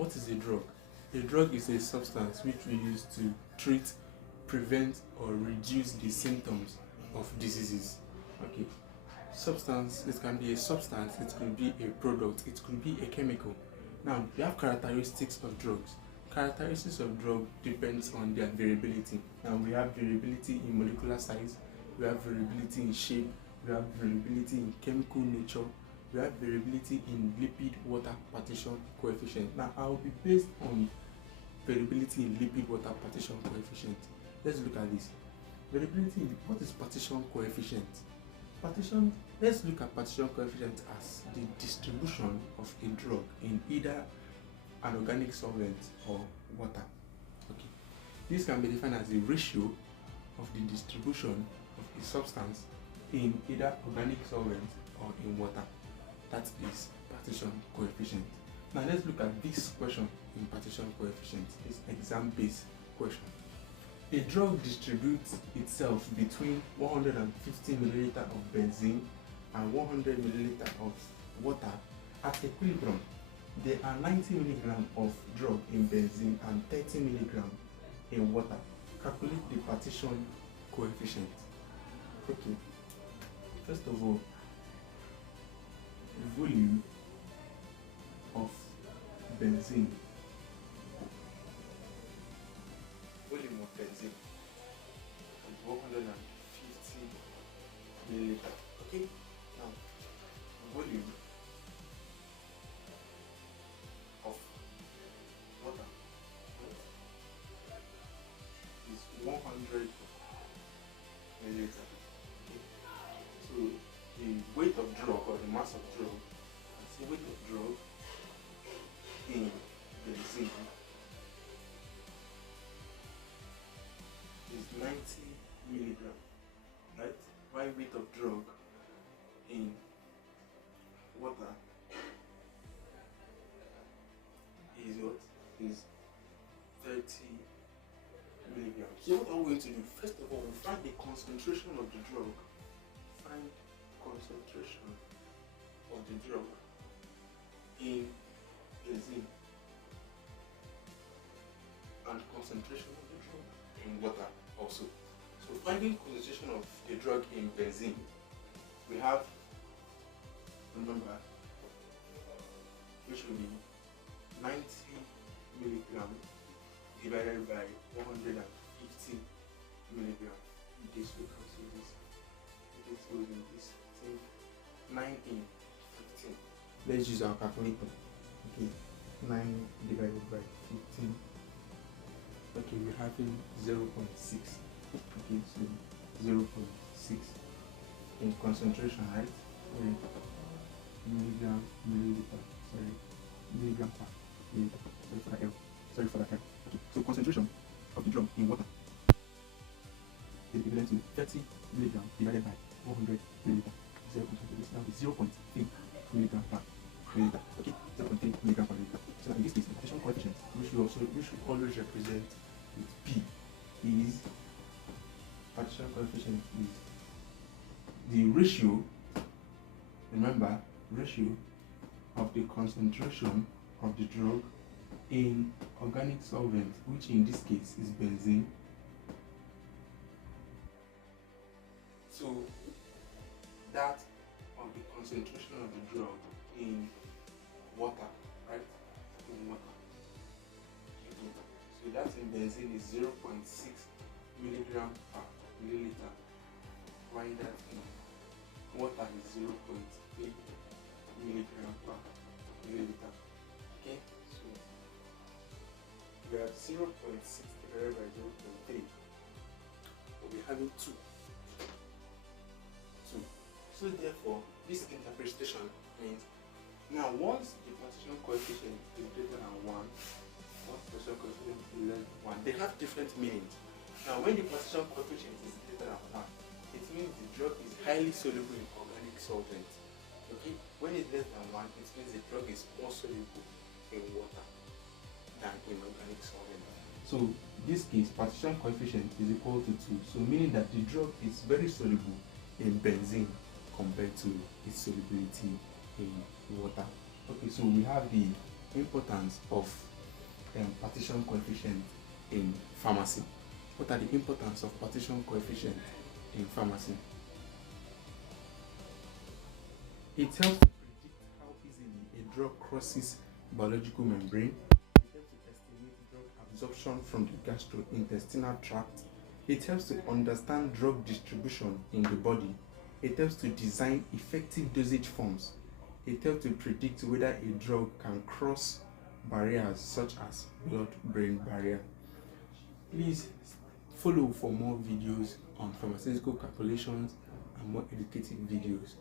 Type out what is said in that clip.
What is a drug? A drug is a substance which we use to treat, prevent, or reduce the symptoms of diseases. Okay. Substance, it can be a substance, it could be a product, it could be a chemical. Now, we have characteristics of drugs. Characteristics of drug depends on their variability. Now, we have variability in molecular size, we have variability in shape, we have variability in chemical nature, we have variability in lipid water partition coefficient. Now, I will be based on variability in lipid water partition coefficient. Let's look at this. Variability in what is partition coefficient? Let's look at partition coefficient as the distribution of a drug in either an organic solvent or water. Okay. This can be defined as the ratio of the distribution of a substance in either organic solvent or in water. That is partition coefficient. Now let's look at this question in partition coefficient, this exam-based question. A drug distributes itself between 150 ml of benzene and 100 ml of water at equilibrium. There are 90 mg of drug in benzene and 30 mg in water. Calculate the partition coefficient. Okay. First of all, volume of benzene. Volume of benzene is 150 milliliter. Okay, now volume of water is 100 milliliter. Okay, so the weight of drug or the mass of drug, that's the weight of drug in benzene is 90 milligram, right? While weight of drug in water is what? Is 30 milligrams. So what are we going to do? First of all, we find the concentration of the drug. Find concentration of the drug in benzene and concentration of the drug in water also. So finding concentration of the drug in benzene, we have, remember, which will be 90 milligram divided by 150 milligram. This will cancel this. This goes in this thing. 9 in 15. Let's use our calculator. Okay, 9 divided by 15. Okay, we're having 0.6. Okay, so 0.6 in concentration, right? Milligram, milliliter, sorry, milligram per milliliter. Sorry for the L. Sorry for the L. Okay, so concentration of the drug in water is equivalent to 30 milligram divided by 100 milliliter. 0.3 milligram per milliliter. Okay, 0.3 milligram per milliliter. So in this case, the partition coefficient, we should always represent with P, is partition coefficient is the ratio, remember, ratio of the concentration of the drug in organic solvent, which in this case is benzene. So that of the concentration of the drug in water, right? In water. So that in benzene is 0.6 milligram per milliliter, while that in water is 0.8 milligram per milliliter. Okay, so we have 0.6 divided by 0.3. We're having 2. So therefore, this interpretation means now once the partition coefficient is greater than 1, once the partition coefficient is less than 1, they have different meanings. Now when the partition coefficient is greater than 1, it means the drug is highly soluble in organic solvent. Okay? When it's less than 1, it means the drug is more soluble in water than in organic solvent. So in this case, partition coefficient is equal to 2. So meaning that the drug is very soluble in benzene compared to its solubility in water. Okay, so we have the importance of partition coefficient in pharmacy. What are the importance of partition coefficient in pharmacy? It helps to predict how easily a drug crosses biological membrane. It helps to estimate drug absorption from the gastrointestinal tract. It helps to understand drug distribution in the body. It helps to design effective dosage forms. It helps to predict whether a drug can cross barriers such as blood-brain barrier. Please follow for more videos on pharmaceutical calculations and more educative videos.